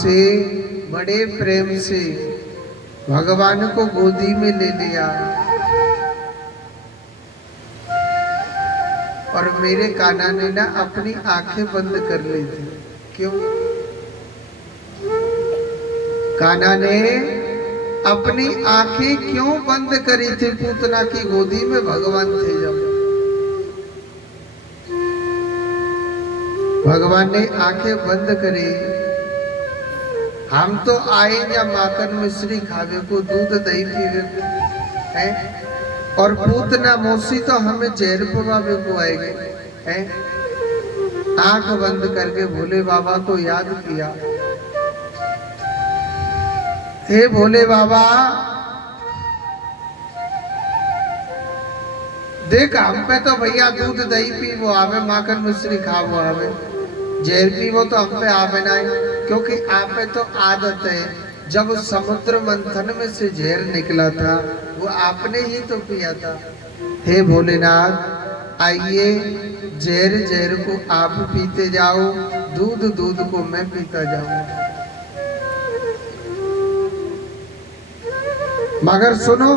से बड़े प्रेम से भगवान को गोदी में ले लिया और मेरे कान्हा ने ना अपनी आंखें बंद कर ली थी। क्यों? कान्हा ने अपनी आंखें क्यों बंद करी थी? पूतना की गोदी में भगवान थे जब। भगवान ने आंखें बंद करी। हम तो आए या माखन मिश्री खावे को, दूध दही पीवे को है, और पूतना मौसी तो हमें जहर पवावे को आएंगे हैं। आंख बंद करके भोले बाबा को याद किया, हे भोले बाबा देख हम पे तो भैया दूध दही पीवो आवे, माखन मिश्री खावो आवे, जहर पीवो तो हम पे आवे ना, क्योंकि आप पे तो आदत है। जब समुद्र मंथन में से जहर निकला था वो आपने ही तो पिया था। हे भोलेनाथ आइए, जहर जहर को आप पीते जाओ, दूध दूध को मैं पीता जाऊं। मगर सुनो,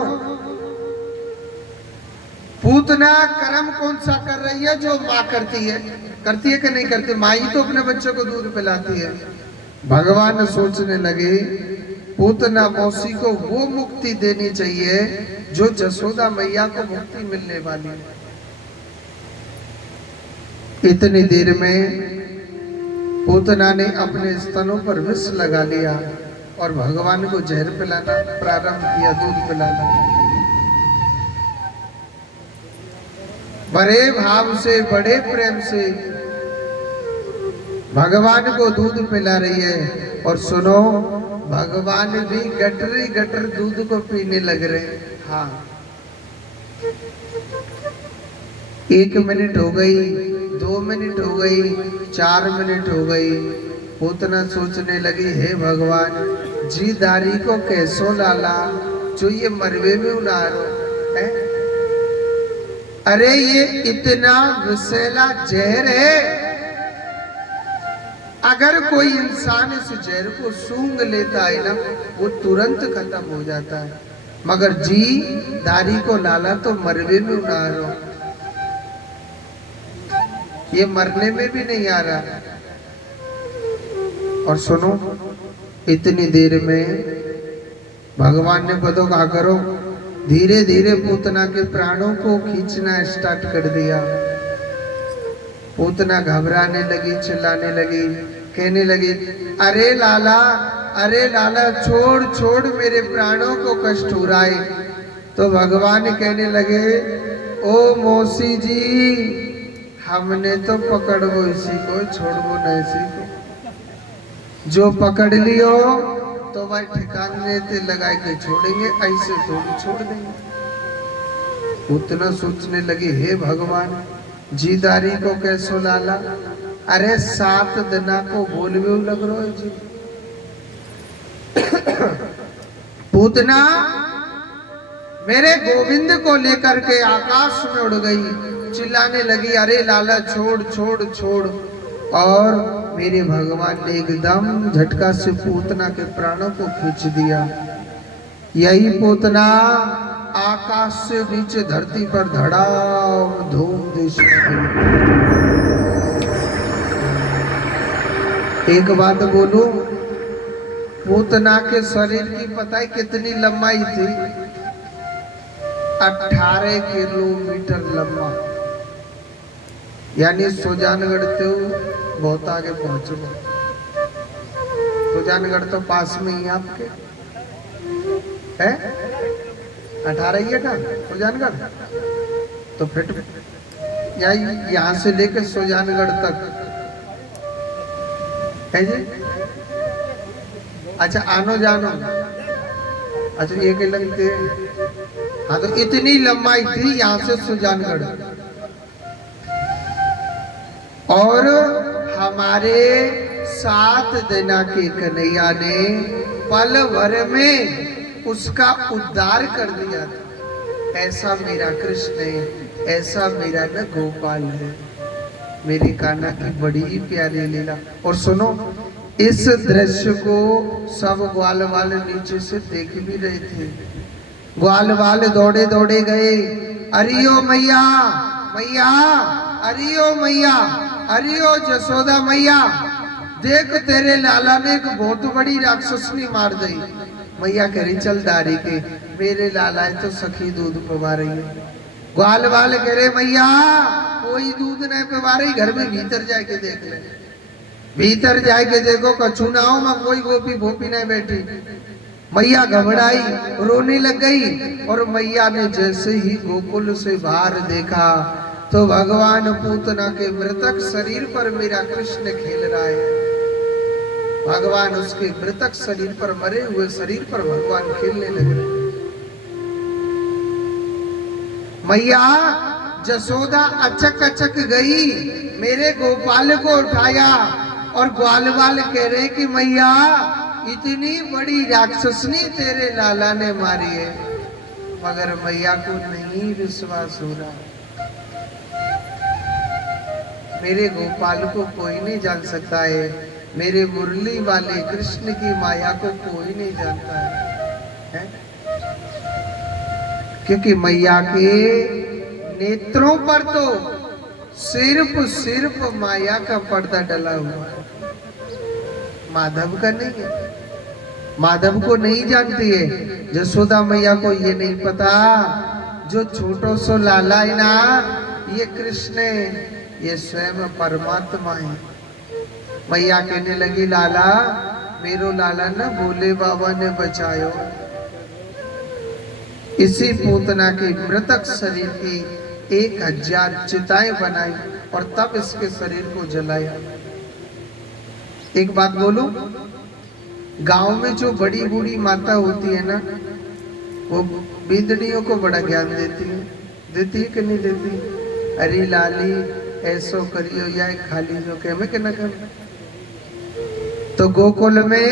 पूतना कर्म कौन सा कर रही है जो माँ करती है? करती है कि नहीं करती? माँ ही तो अपने बच्चे को दूध पिलाती है। भगवान सोचने लगे पूतना मौसी को वो मुक्ति देनी चाहिए जो जसोदा मैया को मुक्ति मिलने वाली है। इतनी देर में पूतना ने अपने स्तनों पर विष लगा लिया और भगवान को जहर पिलाना प्रारंभ किया, दूध पिलाना। बड़े भाव से बड़े प्रेम से भगवान को दूध पिला रही है। और सुनो, भगवान भी गटरी गटर दूध को पीने लग रहे। हाँ, 1 मिनट हो गई, 2 मिनट हो गई, 4 मिनट हो गई। पूतना सोचने लगी, हे भगवान जी दारी को कैसो लाला जो ये मरवे में उनारो है। अरे ये इतना विषैला जहर है, अगर कोई इंसान इस जहर को सूंघ लेता है ना वो तुरंत खत्म हो जाता है, मगर जी दारी को लाला तो मरवे में उनारो, ये मरने में भी नहीं आ रहा। और सुनो, इतनी देर में भगवान ने पता क्या करो, धीरे धीरे पूतना के प्राणों को खींचना स्टार्ट कर दिया। पूतना घबराने लगी, चिल्लाने लगी, कहने लगी, अरे लाला छोड़ छोड़, मेरे प्राणों को कष्ट हो रहा है। तो भगवान कहने लगे, ओ मौसी जी हमने तो पकड़ो इसी को, छोड़ो न इसी को। जो पकड़ लियो तो भाई ठिकाने ते लगा के छोड़ेंगे, ऐसे थोड़ी छोड़ देंगे। उतना सोचने लगी, हे भगवान जीदारी को कैसो लाला। अरे 7 दिना को बोलवे लग रहा है जी। पूतना मेरे गोविंद को लेकर के आकाश में उड़ गई, चिल्लाने लगी, अरे लाला छोड़ छोड़ छोड़। और मेरे भगवान ने एकदम झटका से पूतना के प्राणों को खींच दिया। यही पूतना आकाश से नीचे धरती पर धड़ाम धूम देश। एक बात बोलूं, पूतना के शरीर की पता है कितनी लंबाई थी? 18 किलोमीटर लंबा, यानी सुजानगढ़ तो बहुत आगे पहुंचो। सुजानगढ़ तो पास में ही आपके है, 18 ही है का सुजानगढ़। तो फिर यहाँ से लेकर सुजानगढ़ तक है जी। अच्छा आनो जानो, अच्छा ये के लगते। हाँ तो इतनी लंबाई थी यहाँ से सुजानगढ़। और हमारे 7 दिना के कन्हैया ने पल भर में उसका उद्धार कर दिया था। ऐसा मेरा कृष्ण है, ऐसा मेरा न गोपाल है। मेरे कान्हा की बड़ी ही प्यारी लीला। और सुनो, इस दृश्य को सब ग्वाल वाले नीचे से देख भी रहे थे। ग्वाल वाले दौड़े दौड़े गए, अरियो मैया मैया, अरियो मैया, अरियो जसोदा मैया, देख तेरे लाला ने एक बहुत बड़ी राक्षसनी मार दी। मैया कह रही चल दारी के, मेरे लाला है तो सखी दूध पवा रही है। ग्वाल वाले कह रहे मैया कोई दूध नहीं पवा रही, घर में भीतर जाके देख ले, भीतर जाके देखो कछु ना हो, मैं कोई गोपी भोपी नहीं बैठी। मैया घबराई, रोने लग गई। और मैया ने जैसे ही गोकुल से बाहर देखा तो भगवान पूतना के मृतक शरीर पर मेरा कृष्ण खेल रहा है। भगवान उसके मृतक शरीर पर, मरे हुए शरीर पर भगवान खेलने लग रहे। मैया जसोदा अचक अचक गई, मेरे गोपाल को उठाया और ग्वालवाल कह रहे कि मैया इतनी बड़ी राक्षसनी तेरे लाला ने मारी है। मगर मैया को नहीं विश्वास हो रहा, मेरे गोपाल को कोई नहीं जान सकता है, मेरे मुरली वाले कृष्ण की माया को कोई नहीं जानता है? क्योंकि मैया के नेत्रों पर तो सिर्फ माया का पर्दा डला हुआ है, माधव का नहीं है। माधव को नहीं जानती है। जसोदा मैया को ये नहीं पता जो छोटो सो लाला है ना, ये कृष्ण है, ये स्वयं परमात्मा है। मैया कहने लगी लाला, मेरो लाला ना भोले बाबा ने बचायो। इसी पूतना के मृतक शरीर की 1000 चिताएं बनाई और तब इसके शरीर को जलाया। एक बात बोलूं, गांव में जो बड़ी बूढ़ी माता होती है ना, वो बीदड़ियों को बड़ा ज्ञान देती है कि नहीं देती? अरे लाली ऐसो करियो या खाली जो के मैं कहना कर। तो गोकुल में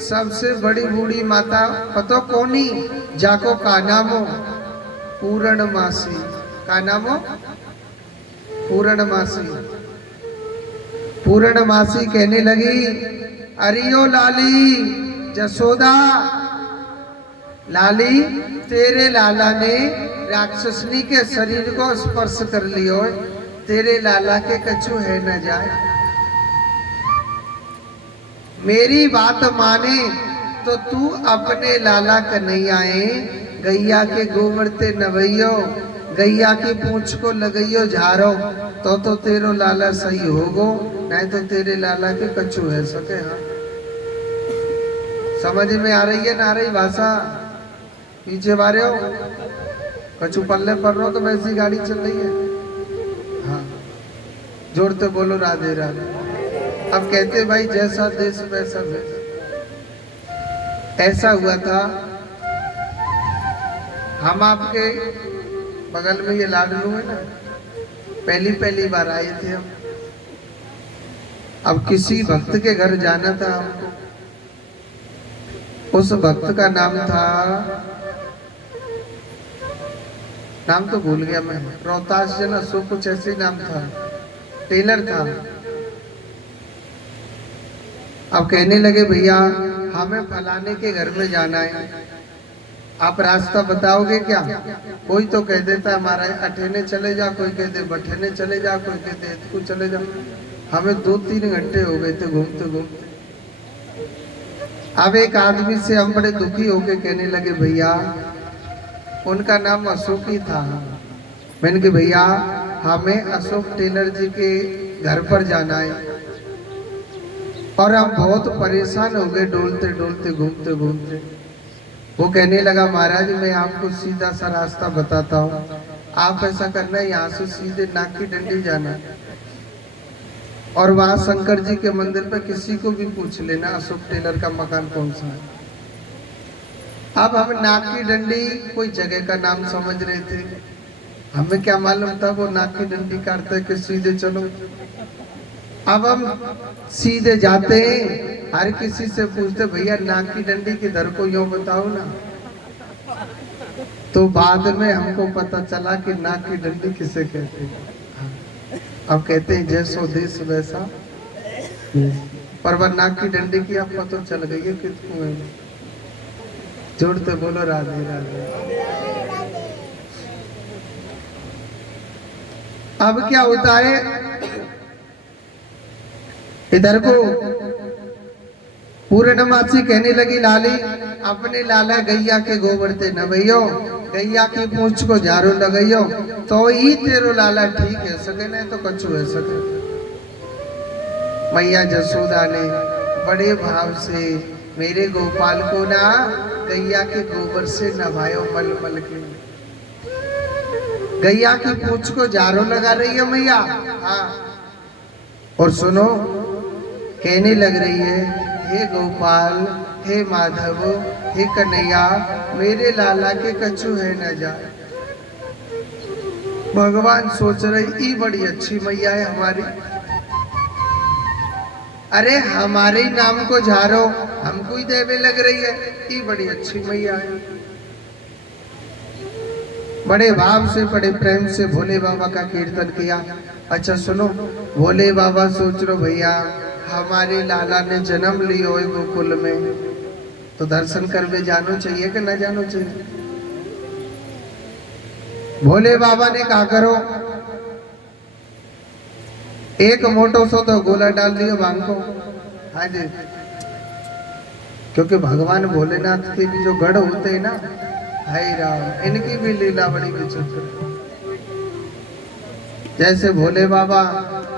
सबसे बड़ी बूढ़ी माता पतो कौनी? जाको का नामो पूर्णमासी। का नामो पूर्णमासी। पूर्णमासी कहने लगी, अरियो लाली जसोदा, लाली तेरे लाला ने राक्षसनी के शरीर को स्पर्श कर लियो, तेरे लाला के कछु है न जाए। मेरी बात माने तो तू अपने लाला कन्हैयाए गैया के गोबर ते नवैयो, गैया की पूंछ को लगैयो झारो, तो तेरो लाला सही होगो, नहीं तो तेरे लाला के कछु है सके। हाँ समझ में आ रही है ना आ रही भाषा? पीछे बारे हो कछु पल्ले पर रहो तो वैसी गाड़ी चल रही है। हाँ जोड़ते बोलो राधे राधे। अब कहते भाई जैसा देश वैसा भेष। ऐसा हुआ था, हम आपके बगल में ये लाडलू है ना, पहली बार आए थे हम। अब किसी भक्त के घर जाना था हमको। उस भक्त का नाम था, नाम तो भूल गया मैं, रोहतास जन अशोक कुछ ऐसे नाम था, टेलर था। अब कहने लगे भैया हमें फलाने के घर में जाना है, आप रास्ता बताओगे क्या? कोई तो कह देता हमारा अठेने चले जा, कोई कहते बठेने चले जा, कोई कहते इतकू चले जा। हमें 2-3 घंटे हो गए थे घूमते घूमते। अब एक आदमी से हम बड़े दुखी होके कहने लगे भैया, उनका नाम अशोक ही था। मैंने कहा भैया हमें अशोक टेलर जी के घर पर जाना है और हम बहुत परेशान हो गए डोलते डोलते घूमते घूमते। वो कहने लगा महाराज मैं आपको सीधा सा रास्ता बताता हूँ, आप ऐसा करना है यहाँ से सीधे नाक की डंडी जाना और वहाँ शंकर जी के मंदिर पे किसी को भी पूछ लेना अशोक टेलर का मकान कौन सा है। अब हम नाक की डंडी कोई जगह का नाम समझ रहे थे, हमें क्या मालूम था वो नाक की डंडी काटते कि सीधे चलो। अब हम सीधे जाते हैं, हर किसी से पूछते भैया नाक की डंडी किधर को यूं बताओ ना। तो बाद में हमको पता चला कि नाक की डंडी किसे कहते हैं। अब कहते हैं जैसो देश वैसा। पर वह नाक की डंडी की आप पता चल गई है कि जोड़ते बोलो राधे राधे। अब क्या होता है, इधर को पूर्णमासी कहने लगी लाली अपने लाला गैया के गोबर ते न भैयो, गैया की पूंछ को झाड़ू लगाइयो तो ही तेरो लाला ठीक है सके, नहीं तो कछु है सके। मैया जसोदा ने बड़े भाव से मेरे गोपाल को ना गैया के गोबर से नभायो मल मल के। गैया की पूंछ को झाड़ू लगा रही है मैया, हाँ, और सुनो कहने लग रही है हे गोपाल, हे माधव, हे कन्हैया, मेरे लाला के कछु है न जा। भगवान सोच रहे ई बड़ी अच्छी मैया है हमारी, अरे हमारे ही नाम को झारो हमको ही देवे लग रही है, ई बड़ी अच्छी मैया है। बड़े भाव से बड़े प्रेम से भोले बाबा का कीर्तन किया। अच्छा सुनो, भोले बाबा सोच रो भैया हमारे लाला ने जन्म लियो है गोकुल में, तो दर्शन करवे जानो चाहिए कि ना जानो चाहिए। भोले बाबा ने कहा करो, एक मोटो सो तो गोला डाल दियो भांग को, हाँ जी, क्योंकि भगवान भोलेनाथ के भी जो गढ़ होते हैं ना, हाय राम, इनकी भी लीला बड़ी विचित्र। जैसे भोले बाबा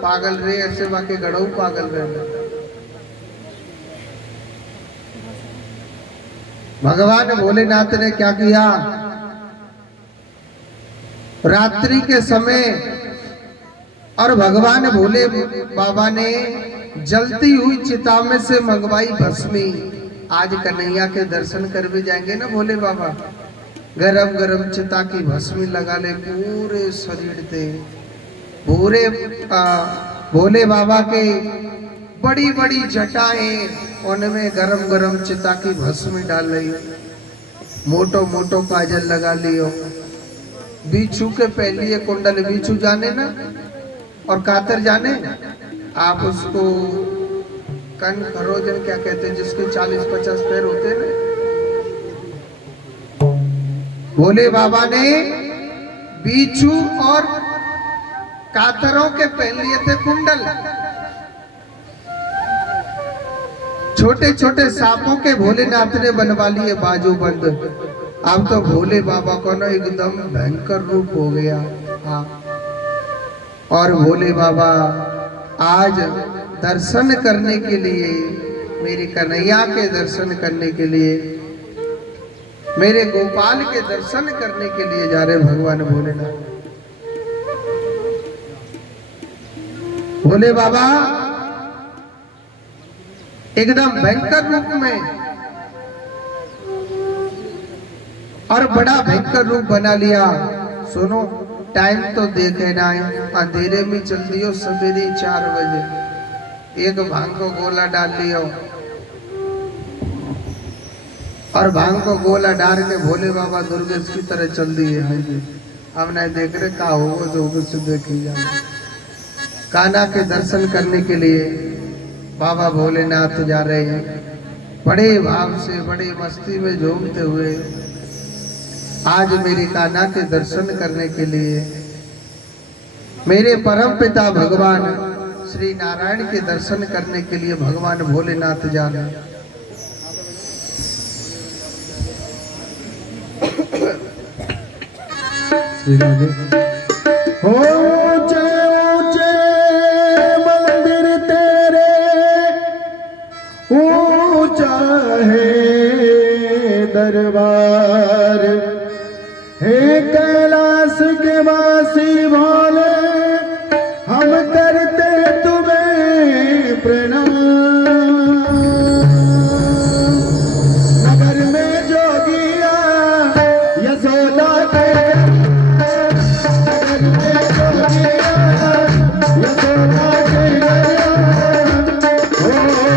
पागल रहे ऐसे बाकी गढ़ऊ पागल रहे। भगवान भोलेनाथ ने क्या किया, रात्रि के समय और भगवान भोले बाबा ने जलती हुई चिता में से मंगवाई भस्मी। आज कन्हैया के दर्शन कर भी जाएंगे ना भोले बाबा, गरम गरम चिता की भस्मी लगा ले पूरे शरीर पे। भोले बाबा के बड़ी बड़ी जटाएं, उनमें गरम गरम चिता की भस्मी डाल रही, मोटो मोटो काजल लगा लियो, बीछू के पहली कुंडल, बीछू जाने ना और कातर जाने, आप उसको कन खरोजन क्या कहते हैं, जिसके 40-50 पैर होते हैं ना। भोले बाबा ने बीछू और कातरों के पहन लिए थे कुंडल, छोटे छोटे सांपों के भोलेनाथ ने बनवा लिए बाजू बंद। अब तो भोले बाबा को ना एकदम भयंकर रूप हो गया, हाँ। और भोले बाबा आज दर्शन करने के लिए, मेरे कन्हैया के दर्शन करने के लिए, मेरे गोपाल के दर्शन करने के लिए जा रहे भगवान भोलेनाथ। भोले बाबा एकदम भयंकर रूप में और बड़ा भयंकर रूप बना लिया। सुनो टाइम तो देखे ना, अंधेरे में चल दियो, सवेरे 4 बजे एक भांग को गोला डाल लियो और भांग को गोला डाल के भोले बाबा दुर्गेश की तरह चल दिए। हाँ जी, अब नहीं देख रहे का होगा जो कुछ देखी जाए। कान्हा के दर्शन करने के लिए बाबा भोलेनाथ जा रहे हैं, बड़े भाव से बड़े मस्ती में झूमते हुए। आज मेरे कान्हा के दर्शन करने के लिए मेरे परम पिता भगवान श्री नारायण के दर्शन करने के लिए भगवान भोलेनाथ जा रहे हैं। श्री राधे। ऊंचा है दरबार, हे कैलाश के वासी भोले, हम करते तुम्हें प्रणाम। नगर में जोगिया यशोदा के, नगर में जोगिया यशोदा के भोलेनाथ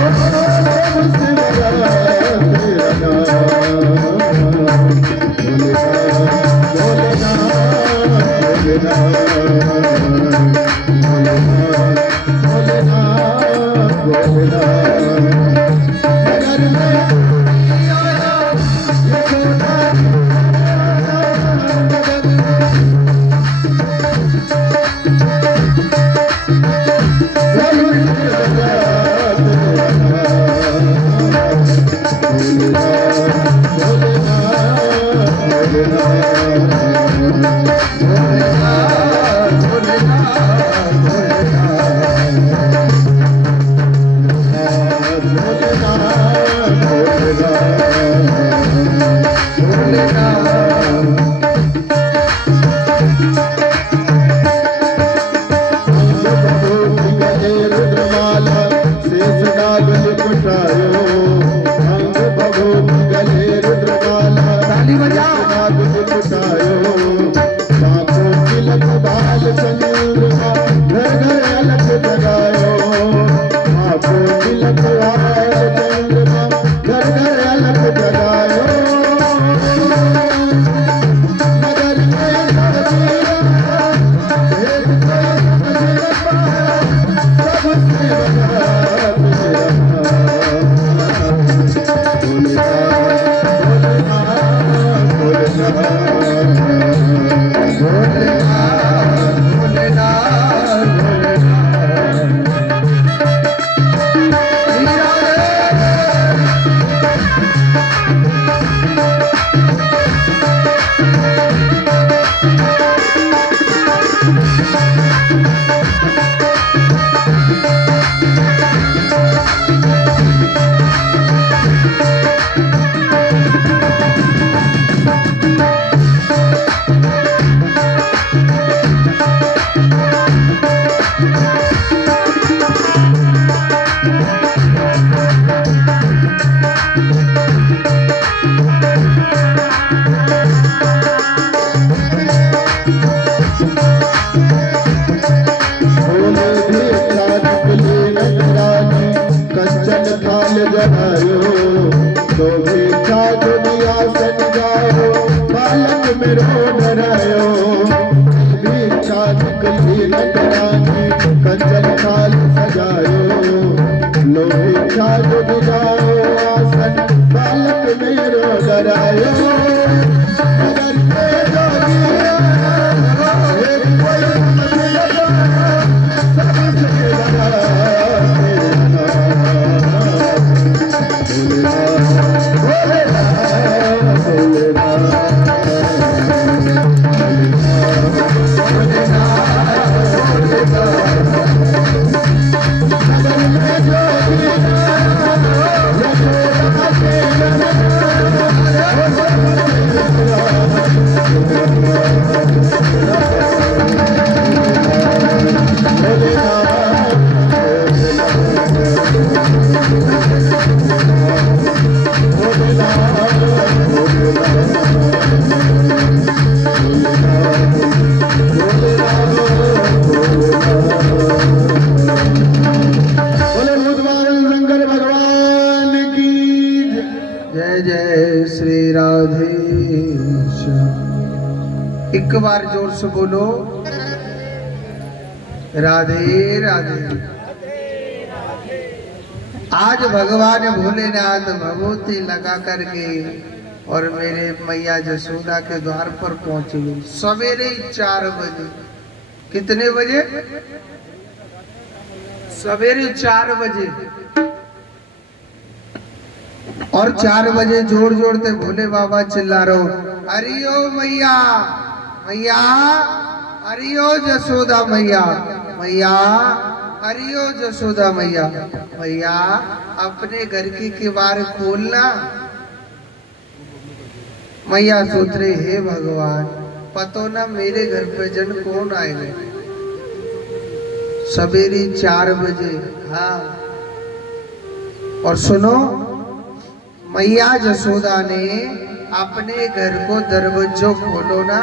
सजायो, तो भिक्षा जो दिया सन जाओ, बालक मेरो डरायो, भिक्षा निकली नटरानी, कंचन थाल सजायो, लो भिक्षा जो दिजाओ आसन, बालक मेरो डरायो, मगर के जोगिया, एक कोई मत लगा, सबसे डरा तेरा नाम, भोलेनाथ, जय जय श्री राधेश। एक बार जोर से बोलो राधे राधे। आज भगवान भोलेनाथ भभूति लगा करके और मेरे मैया जसोदा के द्वार पर पहुंचे सवेरे 4 बजे। कितने बजे? सवेरे 4 बजे। और 4 बजे जोर जोर से भोले बाबा चिल्ला रहे हो, हरिओ मैया मैया, हरिओ जसोदा मैया मैया, हरिओ जसोदा मैया मैया, अपने घर की किवाड़ खोलना। मैया सोच रहे हे भगवान, पतो ना मेरे घर पे जन कौन आएगा। सवेरे 4 बजे। हाँ, और सुनो, मैया जसोदा ने अपने घर को दरवाजो खोलो ना,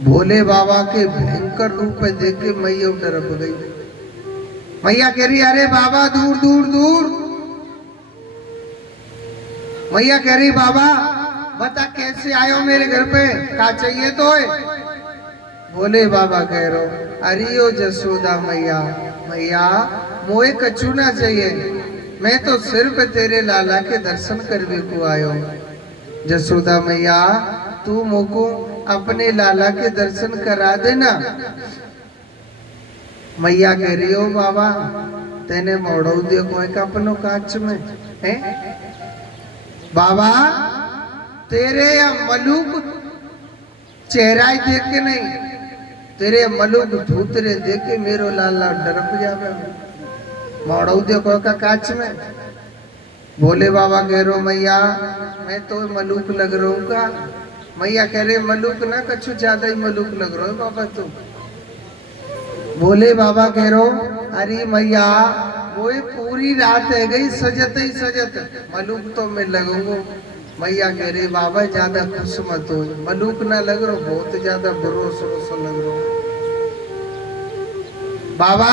भोले बाबा के भयंकर रूप में देख के मैया डर गई। मैया कह रही अरे बाबा दूर दूर दूर। मैया कह रही बाबा बता कैसे आयो मेरे घर पे, क्या चाहिए तो है। भोले बाबा कह रहे अरे ओ जसोदा मैया मैया, मोए कछु ना चाहिए, मैं तो सिर्फ तेरे लाला के दर्शन करने को आयो। जसोदा मैया तू मोको अपने लाला के दर्शन करा देना। मैया कह रही हो बाबा तेने मोड़ो देखो एक अपनो कांच में है बाबा, तेरे या मलूक चेहरा ही देख के नहीं, तेरे मलूक धूतरे देख के मेरो लाला डरप जावे। मोड़ो देखो का कांच में। भोले बाबा कह रहे मैया मैं तो मलूक लग रहा हूँ का। मैया कह रहे मलूक ना कछु ज्यादा ही मलूक लग रहा है बाबा तू। भोले बाबा कह रहे अरे मैया वो पूरी रात है गई सजत ही सजत, मलूक तो मैं लगूंगा। मैया कह रही बाबा ज्यादा खुश मत हो, मलूक ना लग रहा, बहुत ज्यादा भरोसा लग रहा। बाबा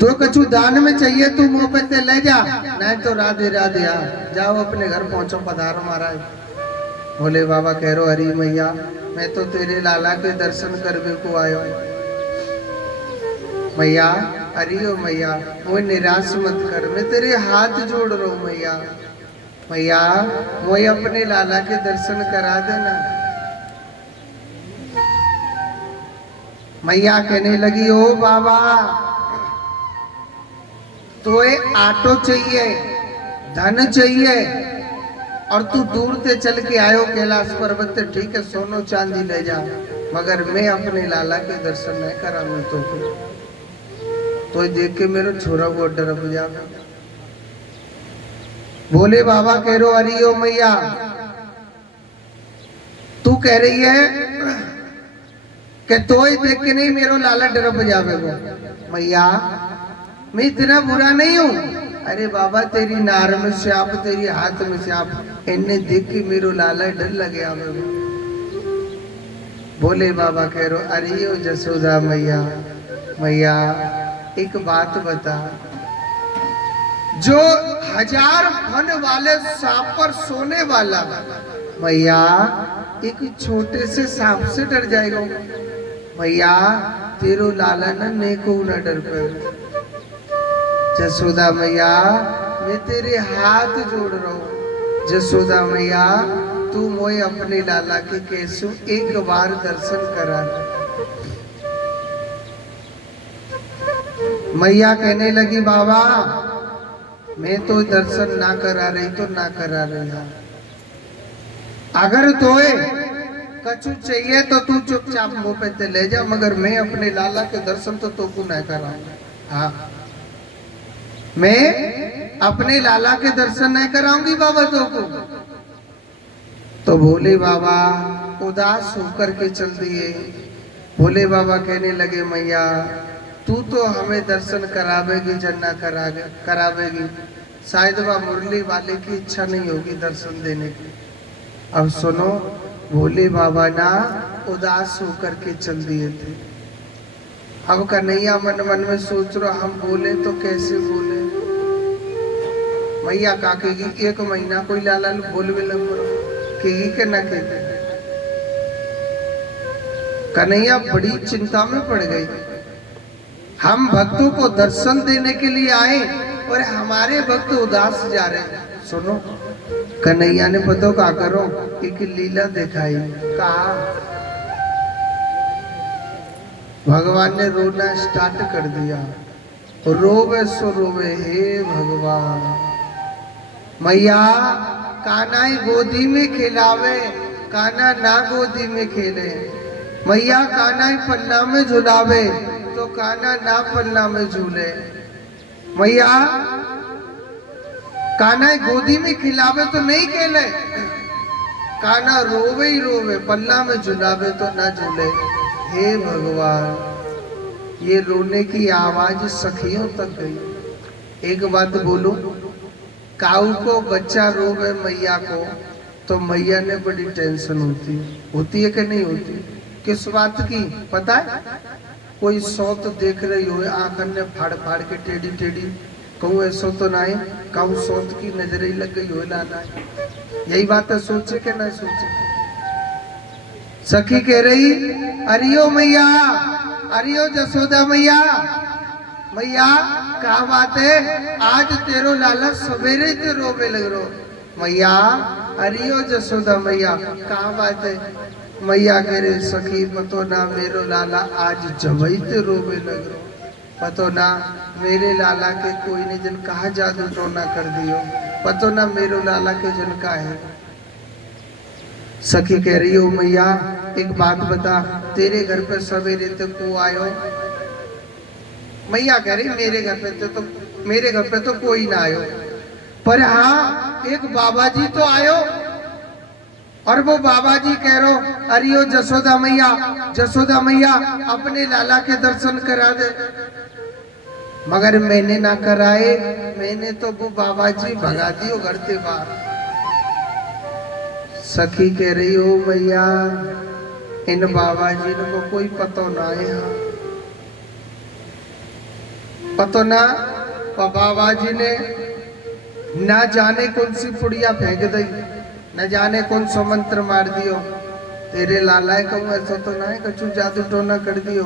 तो कछु दान में चाहिए तू मुंह पे ते ले जा, नहीं तो राधे राधे आ जाओ अपने घर पहुंचो पधारो महाराज। भोले बाबा कह रहे हरी मैया मैं तो तेरे लाला के दर्शन करने को आयो। मैया अरे ओ मैया वो निराश मत कर, मैं तेरे हाथ जोड़ रहा हूँ मैया मैया, वो अपने लाला के दर्शन करा देना। मैया कहने लगी ओ बाबा तो ये ऑटो चाहिए, धन चाहिए, और तू दूर से चल के आयो कैलाश पर्वत, ठीक है सोनो चांदी ले जा, मगर मैं अपने लाला के दर्शन नहीं कराऊं तो देख के मेरा छोरा वो डर जा। भोले बाबा कह रो अरे ओ मैया तू कह रही है कि तो ही देख के नहीं मेरो लाला डर जावे। मैया मैं इतना बुरा नहीं हूँ। अरे बाबा तेरी नार में श्याप, तेरी हाथ में श्याप, इन्हें देख के मेरो लाला डर लगे आवे। भोले बाबा कह रो अरे ओ जसोदा मैया मैया एक बात बता, जो 1000 फन वाले सांप पर सोने वाला मैया एक छोटे से सांप से डर जाएगा। मैया तेरो लाला ने को न डर पे। जसोदा मैया मैं तेरे हाथ जोड़ रहा हूँ। जसोदा मैया तू मोए अपने लाला के कैसु एक बार दर्शन करा। मैया कहने लगी बाबा मैं तो दर्शन ना करा रही तो ना करा रही। अगर तोए कछु चाहिए तो तू चुपचाप मुंह पे ते ले जा, मगर मैं अपने लाला के दर्शन तो तू ना कराऊंगा। हाँ मैं अपने लाला के दर्शन नहीं कराऊंगी बाबा तो को। तो भोले बाबा उदास होकर के चल दिए। भोले बाबा कहने लगे मैया तू तो हमें दर्शन करावेगी जन्ना करावेगी, शायद वह मुरली वाले की इच्छा नहीं होगी दर्शन देने की। अब सुनो भोले बाबा ना उदास होकर के चल दिए थे। अब कन्हैया मन मन में सोच रहा हम बोले तो कैसे बोले। मैया का कहेगी 1 महीना कोई लाला बोल भी लग कहेगी के ना कहेगी। कन्हैया बड़ी चिंता में पड़ गई। हम भक्तों को दर्शन देने के लिए आए और हमारे भक्त उदास जा रहे हैं। सुनो कन्हैया ने पता क्या करो एक लीला दिखाई। कहा भगवान ने रोना स्टार्ट कर दिया। रोवे सो रोवे हे भगवान। मैया कान्हा गोदी में खिलावे कान्हा ना गोदी में खेले। मैया कान्हा पन्ना में झुलावे तो कान्हा ना पन्ना में झूले। मैया कान्हा गोदी में खिलावे तो नहीं खेले, कान्हा रोवे ही रोवे पल्ला में झुलावे तो ना झूले। हे भगवान ये रोने की आवाज सखियों तक गई। एक बात बोलो काऊ को बच्चा रोवे मैया को तो मैया ने बड़ी टेंशन होती है कि नहीं होती। किस बात की पता है? कोई सौत देख रही हो आंखन ने फाड़ फाड़ के टेढ़ी टेढ़ी कहूँ ऐसा तो ना है कहूँ सौत की नजर ही लग गई हो लाला। यही बात है सोचे के ना सोचे। सखी कह रही अरियो मैया अरियो जसोदा मैया। मैया क्या बात है आज तेरो लाला सवेरे ते रोवे लग रो। मैया अरियो जसोदा मैया क्या बात है। मैया कह रही सखी पतो ना मेरो लाला आज जबई ते रोवे लग रो। पतो ना मेरे लाला के कोई ने जन कहा जादू टोना कर दियो। पतो ना मेरो लाला के जन का है। सखी कह रही हो मैया एक बात बता तेरे घर पे सवेरे ते को आयो। मैया कह रही मेरे घर पे तो कोई ना आयो, पर हाँ एक बाबा जी तो आयो। और वो बाबा जी कह रो अरियो जसोदा मैया अपने लाला के दर्शन करा दे। मगर मैंने ना कराए, मैंने तो वो बाबा जी भगा दियो घर से बाहर। सखी कह रही हो मैया इन बाबा जी को कोई पतो ना है। पतो ना बाबा जी ने ना जाने कौन सी पुड़िया फेंक दी, न जाने कौन सा मंत्र मार दियो। तेरे लाला कहूँ ऐसा तो ना है कछु जादू टोना कर दियो।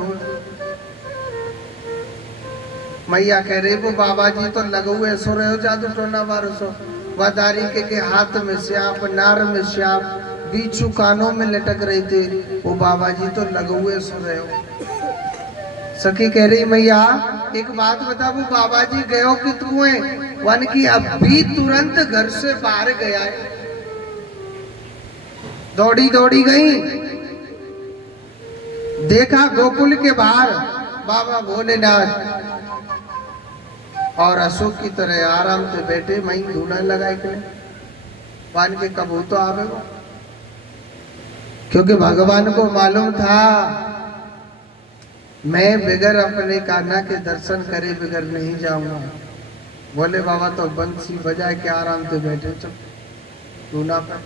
मैया कह रही वो बाबा जी तो लगू ऐसो रहे हो जादू टोना मारो सो। वदारी के हाथ में श्याप नार में श्याप बीचू कानों में लटक रही थी। वो बाबा जी तो लगू ऐसो रहे हो। सखी कह रही मैया एक बात बता वो बाबा जी गए हो कि तू है वन की अभी तुरंत घर से बाहर गया है। दौड़ी दौड़ी गई देखा गोकुल के बाहर बाबा भोलेनाथ और अशोक की तरह आराम से बैठे मई धूना लगाए के वन के कबू तो आवे वो। क्योंकि भगवान को मालूम था मैं बिगर अपने कान्हा के दर्शन करे बिगर नहीं जाऊंगा। बोले बाबा तो बंसी बजाए के आराम से बैठे चुप धूना पर।